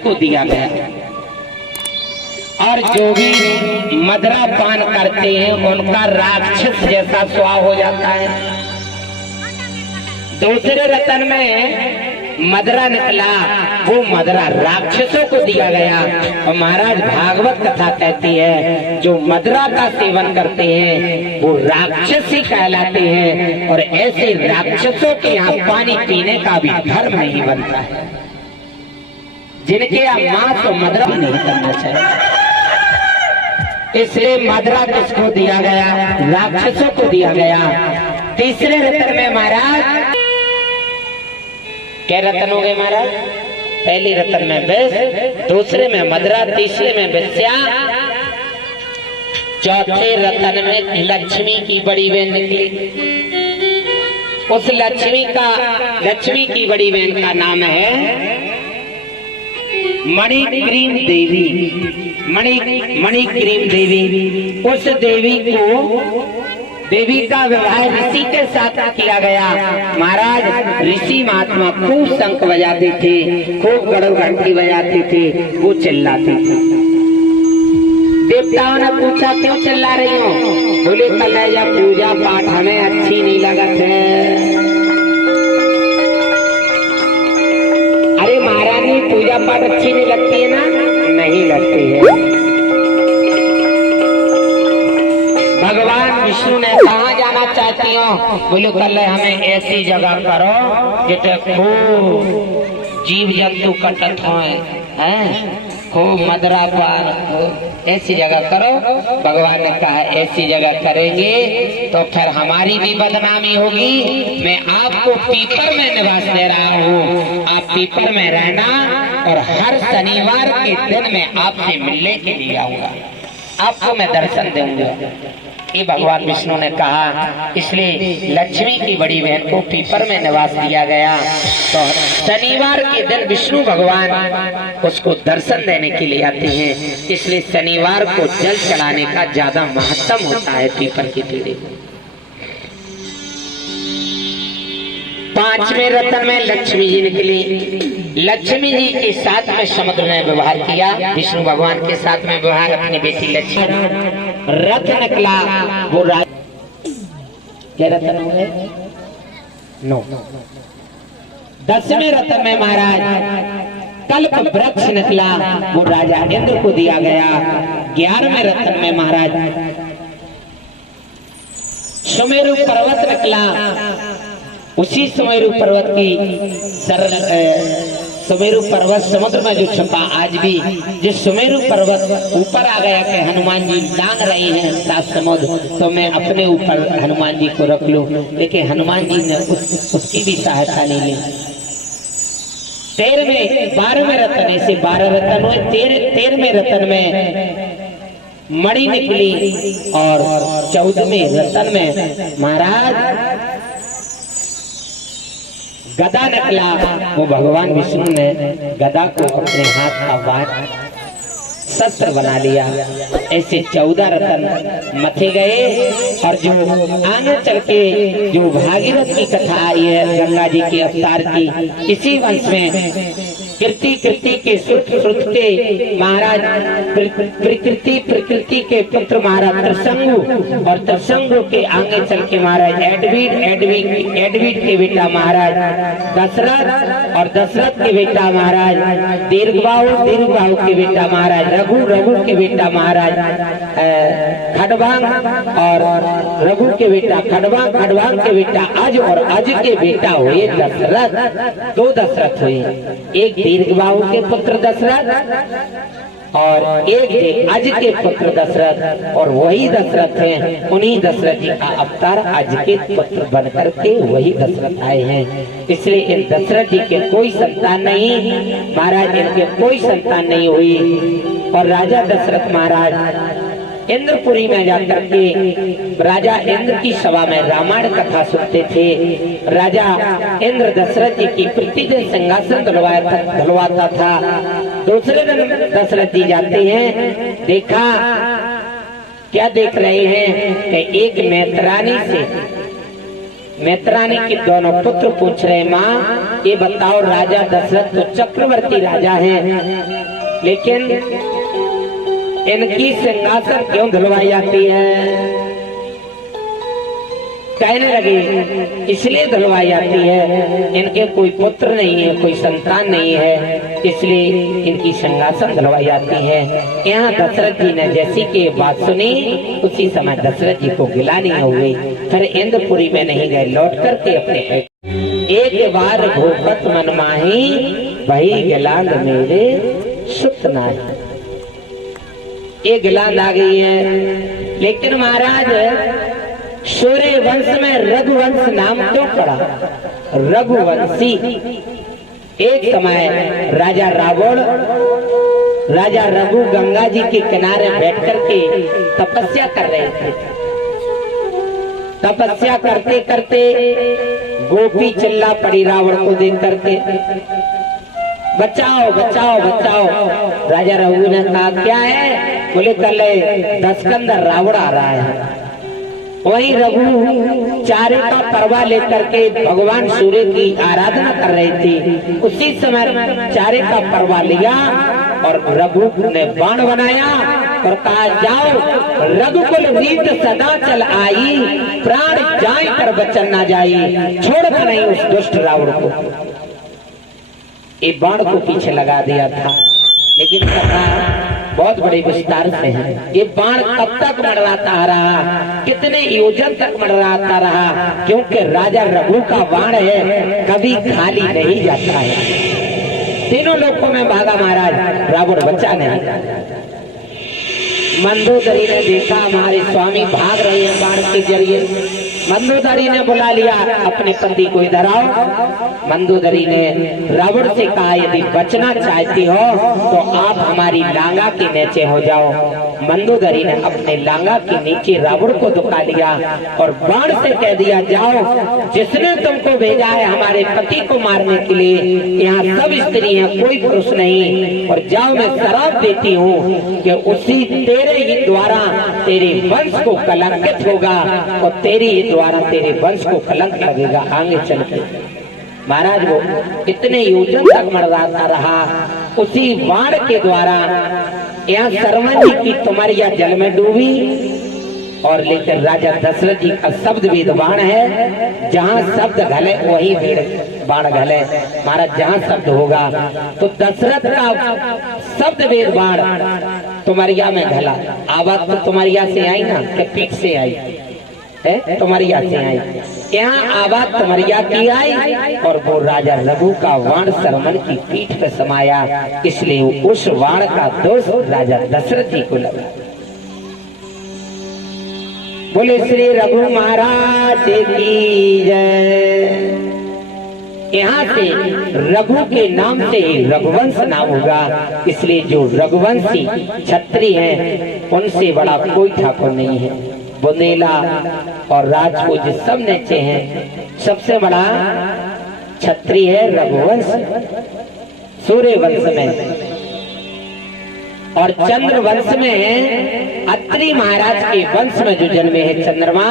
को दिया गया। और जो भी मदरा पान करते हैं उनका राक्षस जैसा स्वभाव हो जाता है। दूसरे रतन में मदरा निकला, वो मदरा राक्षसों को दिया गया। और महाराज भागवत कथा कहती है जो मदरा का सेवन करते हैं वो राक्षस ही कहलाते हैं। और ऐसे राक्षसों के यहाँ पानी पीने का भी धर्म नहीं बनता है। जिनके यहाँ मांस और मदरा नहीं करना चाहिए। इसलिए मदरा किसको दिया गया? राक्षसों को दिया गया। तीसरे रतन में महाराज क्या रतन हो गए महाराज? पहली रतन में विष, दूसरे में मदरा, तीसरे में विद्या, चौथे रतन में लक्ष्मी की बड़ी बहन निकली। उस लक्ष्मी की बड़ी बहन का नाम है मणिग्रीव देवी। मणिग्रीव देवी। उस देवी का विवाह ऋषि के साथ किया गया। महाराज ऋषि महात्मा खूब शंख बजाते थे, खूब गड़ल घंटी बजाते थे, वो चिल्लाते थे। देवताओं ने पूछा क्यों चिल्ला रही हो? बोले कलैया पूजा पाठ हमें अच्छी नहीं लगत है। अरे महारानी पूजा पाठ अच्छी नहीं लगती है ना? नहीं लगती है। भगवान विष्णु ने कहाँ जाना चाहती हो? बोले कल हमें ऐसी जगह करो जिसे खूब जीव जंतु कटत हो, खूब मदरा पान, ऐसी जगह करो। भगवान ने कहा ऐसी जगह करेंगे तो फिर हमारी भी बदनामी होगी। मैं आपको पीपर में निवास दे रहा हूँ, आप पीपर में रहना और हर शनिवार के दिन मैं आपसे मिलने के लिए आऊंगा, आपको मैं दर्शन दूंगा। ये भगवान विष्णु ने कहा। इसलिए लक्ष्मी की बड़ी बहन को पीपर में निवास दिया गया। तो शनिवार के दिन विष्णु भगवान उसको दर्शन देने के लिए आते हैं। इसलिए शनिवार को जल चढ़ाने का ज्यादा महत्व होता है पीपर की पेड़ को। पांचवें रतन में लक्ष्मी जी निकली। लक्ष्मी जी के साथ में समुद्र ने व्यवहार किया। विष्णु भगवान के साथ में व्यवहार अपनी बेटी लक्ष्मी। रथ निकला, वो क्या रतन हो गए? 9। 10वें रतन में महाराज कल्प वृक्ष निकला, वो राजा इंद्र को दिया गया। 11वें रतन में महाराज सुमेरु पर्वत निकला। उसी सुमेरु पर्वत की सुमेरु पर्वत समुद्र में जो छुपा, आज भी जिस सुमेरु पर्वत ऊपर आ गया कि हनुमान जी लांग रहे हैं 7 समुद्र, तो मैं अपने ऊपर हनुमान जी को रख लूं, लेकिन हनुमान जी ने उसकी भी सहायता नहीं ली। 12वें रतन, ऐसे 12 रतन हुए। 13वें रतन में मणि निकली और 14वें रतन में महाराज गदा निकला। वो भगवान विष्णु ने गदा को अपने हाथ का वार शस्त्र बना लिया। ऐसे 14 रतन मथे गए। और जो आगे चल के जो भागीरथ की कथा आई है गंगा जी के अवतार की, इसी वंश में कृति के सुत के महाराज प्रकृति के पुत्र महाराज त्रिशंगु, और त्रिशंगु के आगे चल के महाराज एडवीड के बेटा महाराज दशरथ, और दशरथ के बेटा महाराज दीर्घबाहु के बेटा महाराज रघु के बेटा महाराज खडवांग, और रघु के बेटा खडवांग के बेटा अज, और अज के बेटा हुए दशरथ। 2 दशरथ हुए, एक दीर्घबाहु के पुत्र दशरथ और एक अज के पुत्र दशरथ। और वही दशरथ हैं, उन्हीं दशरथ जी का अवतार अज के पुत्र बनकर के वही दशरथ आए हैं। इसलिए इन दशरथ जी के कोई संतान नहीं, महाराज इनके कोई संतान नहीं हुई। और राजा दशरथ महाराज इंद्रपुरी में जाकर के राजा इंद्र की सभा में रामायण कथा सुनते थे। राजा इंद्र दशरथ जी की प्रतिदिन सिंहासन धुलवाता था। दूसरे दिन दशरथ जी जाते हैं, देखा क्या देख रहे हैं कि एक मैत्रानी से मैत्रानी के दोनों पुत्र पूछ रहे, माँ ये बताओ राजा दशरथ तो चक्रवर्ती राजा हैं, लेकिन इनकी सिंहासन क्यों धुलवाई जाती है? कहने लगे इसलिए धुलवाई जाती है, इनके कोई पुत्र नहीं है, कोई संतान नहीं है, इसलिए इनकी सिंहासन धुलवाई जाती है। यहाँ दशरथ जी ने जैसी की बात सुनी, उसी समय दशरथ जी को गिलानी हो गई। फिर इंद्रपुरी में नहीं गए, लौट करके अपने एक बार भूपत मन माही, वही गिलांद मेरे सुत नाही। ये गिलांद आ गई है, लेकिन महाराज सूर्य वंश में रघुवंश नाम क्यों पड़ा? रघुवंशी। एक समय राजा रावण, राजा रघु गंगा जी के किनारे बैठ करके तपस्या कर रहे थे। तपस्या करते करते गोपी चिल्ला पड़ी रावण को देख करके, बचाओ बचाओ बचाओ। राजा रघु ने कहा क्या है? बोले कल 10 कंदर रावण आ रहा है। वहीं रघु चारे का परवा लेकर के भगवान सूर्य की आराधना कर रहे थे। उसी समय चारे का परवा लिया और रघु ने बाण बनाया और कहा जाओ रघुकुल रीत सदा चल आई, प्राण जाए कर बचन न जाई, छोड़ना नहीं उस दुष्ट रावण को। ये बाण को पीछे लगा दिया था, लेकिन कथा बहुत बड़े विस्तार से है। ये बाण कब तक मंडराता रहा, कितने योजन तक मंडराता रहा, क्योंकि राजा रघु का बाण है, कभी खाली नहीं जाता है। तीनों लोकों में भागा महाराज, रावण बचा नहीं। मंदोदरी ने देखा हमारे स्वामी भाग रहे हैं बाण के जरिए। मंदोदरी ने बुला लिया अपने पति को, इधर आओ। मंदोदरी ने रावण से कहा यदि बचना चाहती हो तो आप हमारी लांगा के नीचे हो जाओ। मंदोदरी ने अपने लांगा के नीचे रावण को दुखा लिया और बाण से कह दिया जाओ जिसने तुमको भेजा है हमारे पति को मारने के लिए, यहाँ सब स्त्री हैं, कोई पुरुष नहीं, और जाओ मैं शराब देती हूँ कि उसी तेरे ही द्वारा तेरे वंश को कलंकित होगा और तेरी द्वारा तेरे वंश को कलंक लगेगा आगे चल के। महाराज वो इतने योजन तक मरवाता रहा, उसी बाण के द्वारा यहाँ सरवन जी की तुमरिया जल में डूबी। और लेकर राजा दशरथ जी का शब्द वेद बाण है, जहाँ शब्द घले वही बाण घले। महाराज जहाँ शब्द होगा तो दशरथ का शब्द वेद बाण तुमरिया में घला। आवाज तो तुमरिया से आई ना, कि पीठ से आई है? तुमरिया से आई। यहाँ आवाज तुमरिया की आई और वो राजा रघु का बाण सरमन की पीठ पे समाया, इसलिए उस बाण का दोष राजा दशरथ जी को लगा। बोले श्री रघु महाराज की जय। यहाँ से रघु के नाम से रघुवंश नाम होगा, इसलिए जो रघुवंशी क्षत्रिय हैं उनसे बड़ा कोई ठाकुर नहीं है। बुंदेला और राजपूत सब नीचे हैं, सबसे बड़ा क्षत्रिय है रघुवंश सूर्य वंश में। और चंद्र वंश में अत्रि महाराज के वंश में जो जन्मे हैं चंद्रमा,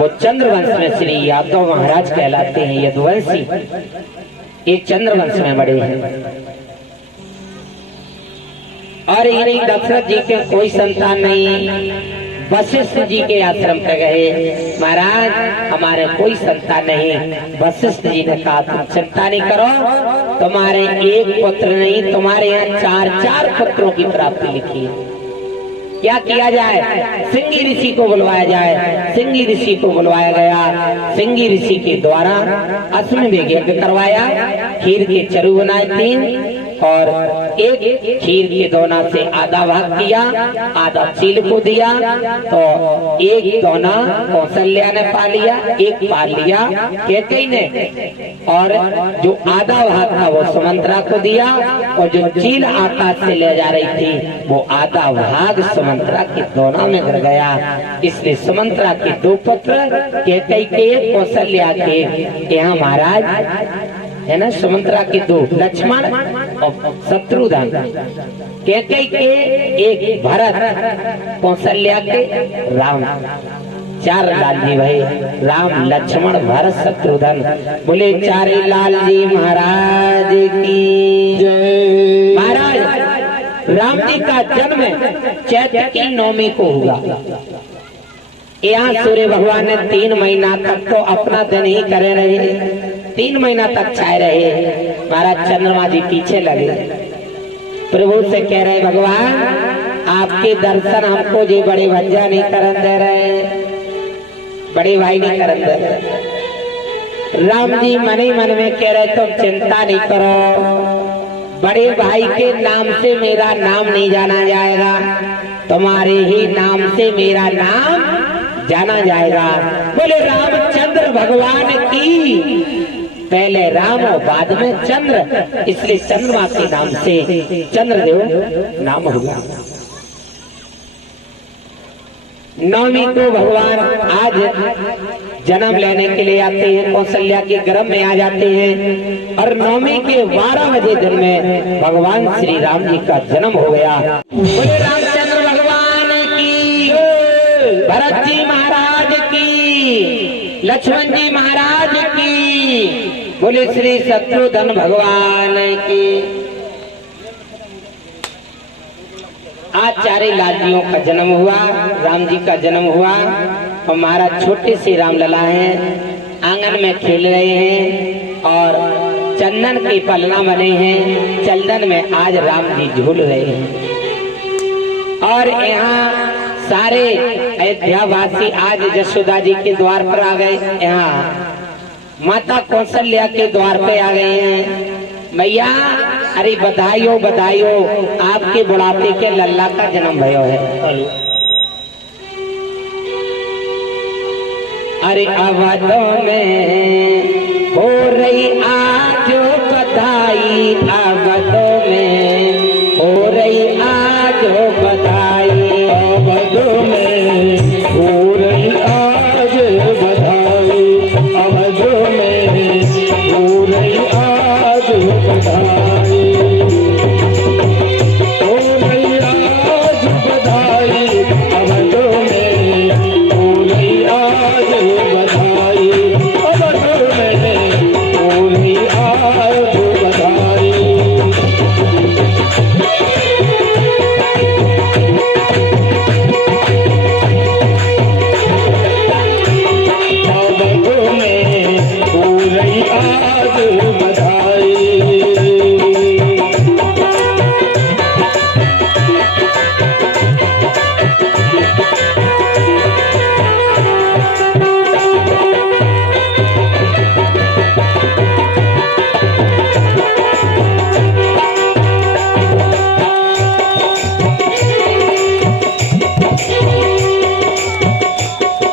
वो चंद्र वंश में श्री यादव महाराज कहलाते हैं यदुवंशी। ये चंद्र वंश में बड़े हैं। और इन्हीं दशरथ जी के कोई संतान नहीं। वशिष्ठ जी के आश्रम पे गए, महाराज हमारे कोई संतान नहीं। वशिष्ठ जी ने कहा तुम चिंता नहीं करो, तुम्हारे एक पुत्र नहीं, तुम्हारे यहाँ 4 पुत्रों की प्राप्ति लिखी है। क्या किया जाए? सिंगी ऋषि को बुलवाया जाए। सिंगी ऋषि को बुलवाया गया। सिंगी ऋषि के द्वारा अश्विन यज्ञ करवाया, खीर के चरु बनाए 3 और एक खीर के दोना से आधा भाग किया, आधा चील को दिया। तो एक दोना कौशल्या ने पा लिया, एक पा लिया कैकेयी ने, और जो आधा भाग था वो सुमंत्रा को दिया, और जो चील आकाश से ले जा रही थी वो आधा भाग सुमंत्रा के दोना में गिर गया। इसलिए सुमंत्रा के 2 पुत्र कैकेयी के, कौशल्या के। यहाँ महाराज है ना, सुमंत्रा के 2 लक्ष्मण और शत्रुघ्न, कैकेयी के 1 भरत, कौशल्या के राम। चार लाल जी भाई, राम लक्ष्मण भरत शत्रुघ्न। बोले चारे लाल जी महाराज की जय। महाराज राम जी का जन्म चैत्र की नवमी को हुआ। यहाँ सूर्य भगवान ने 3 महीना तक तो अपना दिन ही करे रहे, 3 महीना तक छाए रहे। महाराज चंद्रमा जी पीछे लगे, प्रभु से कह रहे भगवान आपके दर्शन हमको जी बड़े भज्जा नहीं करन दे रहे, बड़े भाई नहीं करन दे रहे। राम जी मन ही मन में कह रहे तुम चिंता नहीं करो, बड़े भाई के नाम से मेरा नाम नहीं जाना जाएगा, तुम्हारे ही नाम से मेरा नाम जाना जाएगा। बोले रामचंद्र भगवान की, पहले राम और बाद में चंद्र, इसलिए चंद्रमा के नाम से चंद्रदेव नाम हुआ। नवमी को भगवान आज जन्म लेने के लिए आते हैं, कौशल्या के गर्भ में आ जाते हैं और नवमी के 12 बजे दिन में भगवान श्री राम जी का जन्म हो गया। बोले रामचंद्र भगवान की, भरत जी महाराज की, लक्ष्मण जी महाराज की, बोले श्री शत्रुघ्न भगवान की। आज चारे लालियों का जन्म हुआ, राम जी का जन्म हुआ और महाराज छोटे से राम लला हैं, आंगन में खेल रहे हैं और चंदन के पलना बने हैं, चंदन में आज राम जी झूल रहे हैं। और यहाँ सारे अयोध्यावासी आज यशोदा जी के द्वार पर आ गए, यहाँ माता कौशल्या के द्वार पे आ गए हैं। भैया अरे बधाइयो बधाइयो, आपके बुढ़ापे के लल्ला का जन्म भयो है। अरे अवधों में हो रही आज बधाई, अवधों में हो रही आज बधाई, अवधों में हो रही आज बधाई, अवधों में हो रही आज बधाई, हो रही आज बधाई, अवधों में हो रही आज बधाई, अवधों में हो रही आज बधाई। अवधों में हो रही आज बधाई।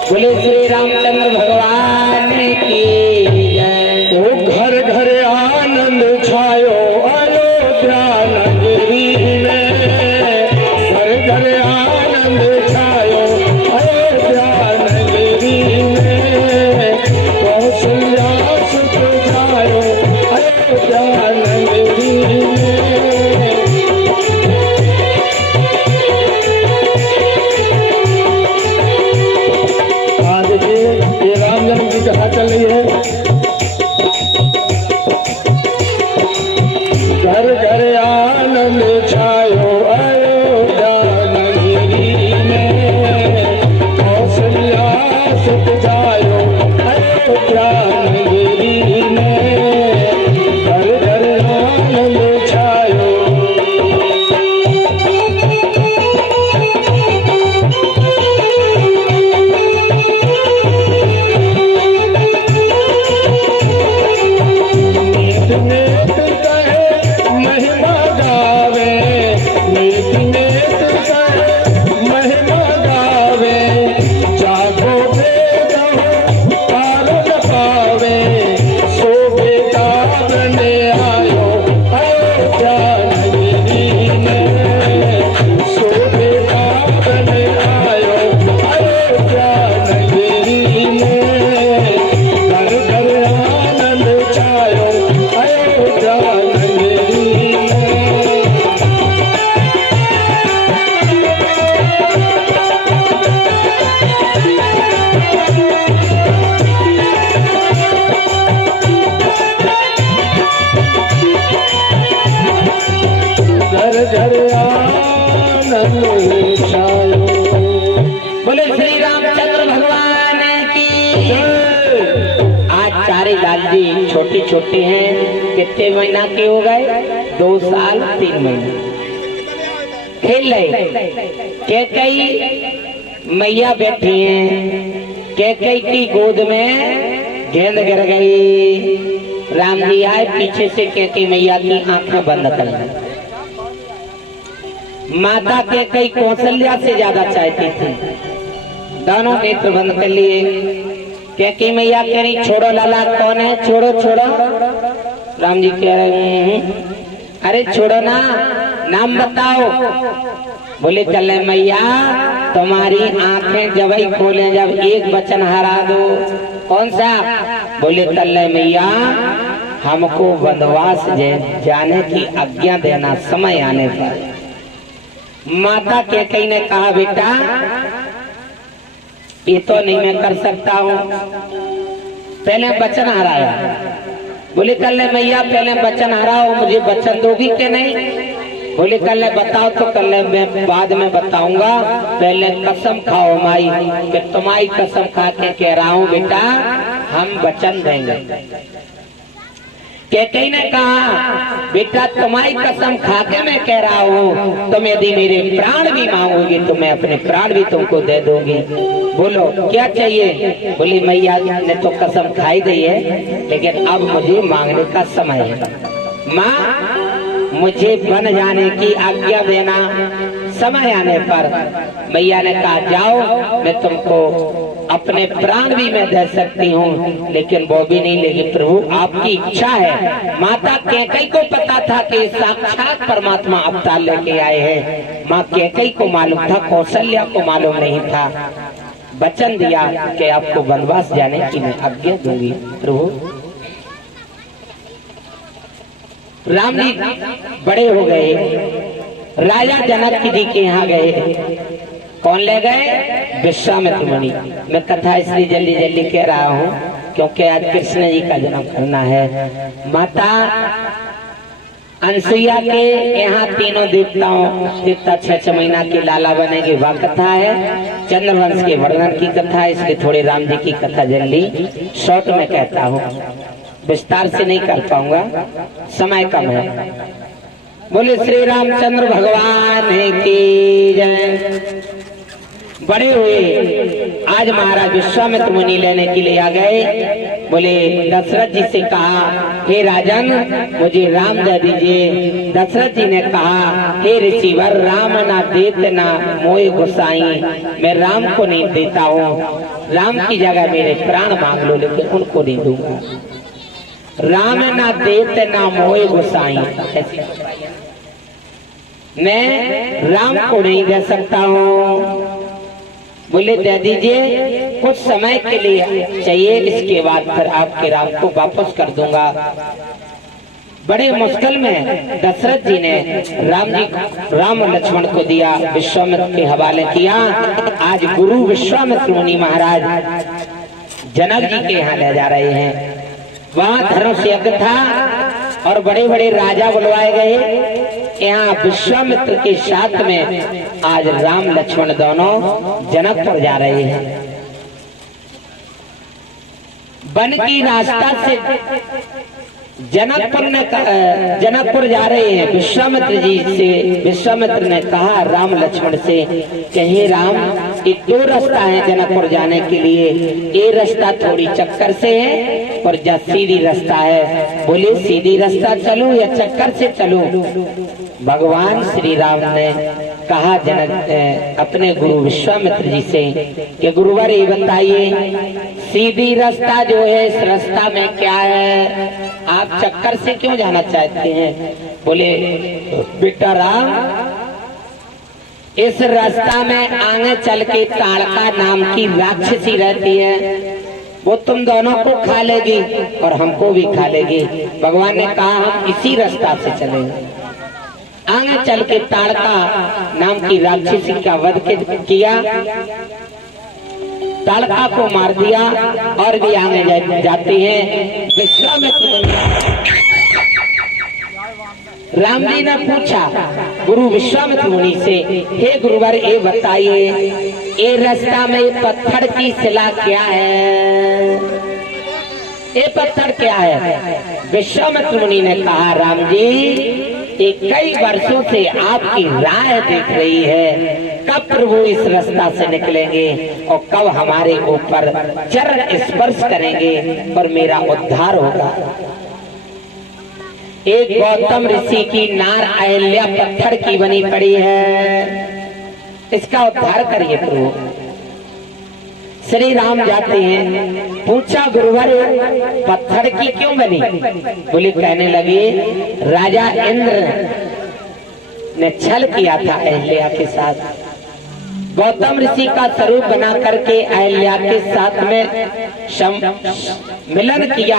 बोले श्री रामचंद्र भगवान की जय। ओ घर घर आनंद छायो अयोध्या नगरी में, घर घर आनंद छायो अयोध्या नगरी में, कौशल्या सुख छायो अयोध्या नगरी में। आज ये राम जन्म छोटे हैं, कितने महीना के हो गए? 2 साल 3 महीने। खेल रहे, कैकई मैया बैठी हैं, कैकई की गोद में गेंद गिर गई। राम जी आए पीछे से, कैकई मैया की आंखें बंद कर दी। माता कैकई कौशल्या से ज्यादा चाहती थी, दोनों नेत्र बंद कर लिए। कैकई मैया कह रही छोड़ो लाला, कौन है? छोड़ो छोड़ो। राम जी कह रहे हैं अरे छोड़ो ना, नाम बताओ। बोले चले मैया, तुम्हारी आंखें जब ही खोले जब एक वचन हरा दो। कौन सा? बोले तल्ले मैया, हमको वनवास जाने की आज्ञा देना समय आने पर। माता कैकई ने कहा बेटा ये तो नहीं मैं कर सकता हूँ, पहले वचन हराया। बोले कल मैया पहले वचन हराओ, मुझे वचन दोगी कि नहीं? बोले कल बताओ। तो कल मैं बाद में बताऊंगा, पहले कसम खाओ माई, कि तुम्हारी कसम खा के कह रहा हूँ बेटा हम वचन देंगे। कैकई ने कहा बेटा तुम्हारी कसम खा के मैं कह रहा हूँ, तुम यदि मेरे प्राण भी मांगोगी तो मैं अपने प्राण भी तुमको दे दूंगी। बोलो क्या चाहिए? बोली मैया ने तो कसम खाई दी है, लेकिन अब मुझे मांगने का समय है। माँ मुझे बन जाने की आज्ञा देना, समय आने पर। मैया ने कहा जाओ, मैं तुमको अपने प्राण भी मैं दे सकती हूँ, लेकिन वो भी नहीं लेगी प्रभु आपकी इच्छा है। माता कैकई को पता था कि साक्षात परमात्मा अवतार लेके आए हैं। माँ कैकई को मालूम था, कौशल्या को मालूम नहीं था। वचन दिया कि आपको वनवास जाने की मैं आज्ञा दूंगी प्रभु। राम जी बड़े हो गए, राजा जनक जी के यहाँ गए। कौन ले गए? विश्वामित्र मुनि। मैं कथा इसलिए जल्दी जल्दी कह रहा हूँ क्योंकि आज कृष्ण जी का जन्म करना है। माता अनसुईया के यहाँ तीनों देवता 6 महीना के लाला बनेंगे, वह कथा है। चंद्रवंश के वर्णन की कथा है, इसलिए थोड़े राम जी की कथा जल्दी शॉर्ट में कहता हूँ, विस्तार से नहीं कर पाऊंगा, समय कम है। बोले श्री रामचंद्र भगवान की जय। बड़े हुए आज महाराज विश्वामित्र मुनि लेने के लिए आ गए। बोले दशरथ जी से कहा हे राजन मुझे राम दे दीजिए। दशरथ जी ने कहा हे ऋषिवर राम ना देते ना मोए गोसाई, मैं राम को नहीं देता हूँ, राम की जगह मेरे प्राण मांग लो, लेकिन उनको नहीं दूंगा। राम ना देते ना मोए गोसाई, मैं राम को नहीं दे सकता हूँ। बोले दे दीजिए, कुछ समय के लिए चाहिए, इसके बाद फिर आपके राम को वापस कर दूंगा। बड़े मुश्किल में दशरथ जी ने राम लक्ष्मण को दिया, विश्वामित्र के हवाले किया। आज गुरु विश्वामित्र मुनि महाराज जनक जी के यहाँ ले जा रहे हैं। वहाँ धर्म से यज्ञ था और बड़े बड़े राजा बुलवाए गए। यहाँ विश्वामित्र के साथ में आज राम लक्ष्मण दोनों जनकपुर जा रहे हैं। वन की रास्ता से जनकपुर जा रहे हैं। विश्वामित्र जी से विश्वामित्र ने कहा राम लक्ष्मण से कि हे राम, ये 2 रास्ता है जनकपुर जाने के लिए, ये रास्ता थोड़ी चक्कर से है और जा सीधी रास्ता है। बोले सीधी रास्ता चलूं या चक्कर से चलूं? भगवान श्री राम ने कहा जनक अपने गुरु विश्वामित्र जी से कि गुरुवर ये बताइए सीधी रास्ता जो है इस रास्ता में क्या है, आप चक्कर से क्यों जाना चाहते हैं? बोले बेटा राम, इस रास्ता में आगे चल के ताड़का नाम की राक्षसी रहती है, वो तुम दोनों को खा लेगी और हमको भी खा लेगी। भगवान ने कहा हम इसी रास्ता से चलेंगे। आगे चल के ताड़का नाम की राक्षसी का वध किया, ताड़का को मार दिया और भी आगे जाते हैं। विश्वामित्र राम जी ने पूछा गुरु विश्वामित्र मुनि से, हे गुरुवर ये बताइए ये रास्ता में पत्थर की शिला क्या है? ये पत्थर क्या है? विश्वामित्र मुनि ने कहा, राम जी, ये कई वर्षों से आपकी राह देख रही है, कब प्रभु इस रास्ता से निकलेंगे और कब हमारे ऊपर चरण स्पर्श करेंगे और मेरा उद्धार होगा। एक गौतम ऋषि की नार अहिल्या पत्थर की बनी पड़ी है, इसका उद्धार करिए प्रभु। श्री राम जाते हैं, पूछा गुरुवर पत्थर की क्यों बनी? बोले, कहने लगे राजा इंद्र ने छल किया था अहिल्या के साथ। गौतम ऋषि का स्वरूप बना करके अहिल्या के साथ में मिलन किया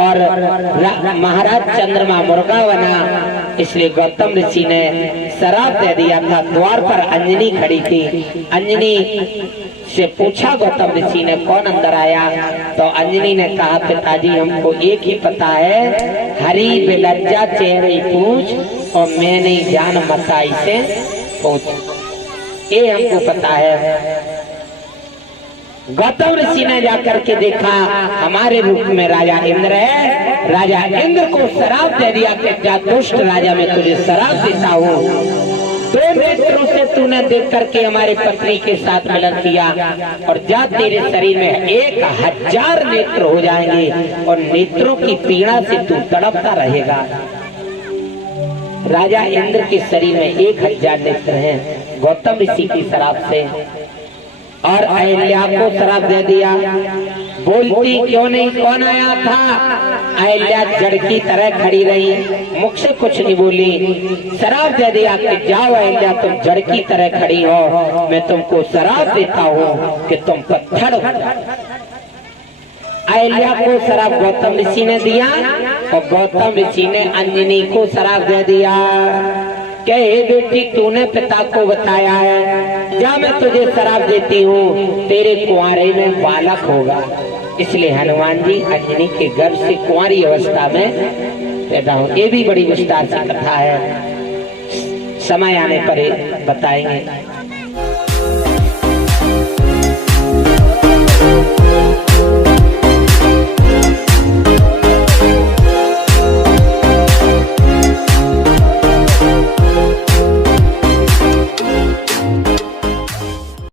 और महाराज चंद्रमा मुर्गा बना। इसलिए गौतम ऋषि ने शराप दे दिया था। द्वार पर अंजनी खड़ी थी, अंजनी से पूछा गौतम ऋषि ने, कौन अंदर आया? तो अंजनी ने कहा, पिताजी हमको एक ही पता है, हरी बेलज्जा चेहरे पूछ और मैंने जान मताई से पूछ, ये हमको पता है। गौतम ऋषि ने जाकर के देखा, हमारे रूप में राजा इंद्र है। राजा इंद्र को शराप दे दिया कि क्या दुष्ट राजा, मैं तुझे शराप देता हूँ, दो नेत्रों से तूने देख करके हमारे पत्नी के साथ मिलन किया और जा तेरे शरीर में 1000 नेत्र हो जाएंगे और नेत्रों की पीड़ा से तू तड़पता रहेगा। राजा इंद्र के शरीर में 1000 नेत्र हैं गौतम ऋषि की शराप से, और अहिल्या को शराप दे दिया। बोलती क्यों नहीं, कौन आया था? अहिल्या जड़ की तरह खड़ी रही, मुख से कुछ नहीं बोली। शराप दे दिया कि जाओ अहिल्या, तुम जड़ की तरह खड़ी हो, मैं तुमको शराप देता हूँ कि तुम पत्थर हो। अहिल्या को शराप गौतम ऋषि ने दिया और गौतम ऋषि ने अंजनी को शराप दे दिया कि हे बेटी, तूने पिता को बताया है, जा मैं तुझे शराप देती हूँ, तेरे कुंवारे में बालक होगा। इसलिए हनुमान जी अंजनी के गर्भ से कुंवारी अवस्था में पैदा हो। ये भी बड़ी विस्तार से कथा है, समय आने पर बताएंगे।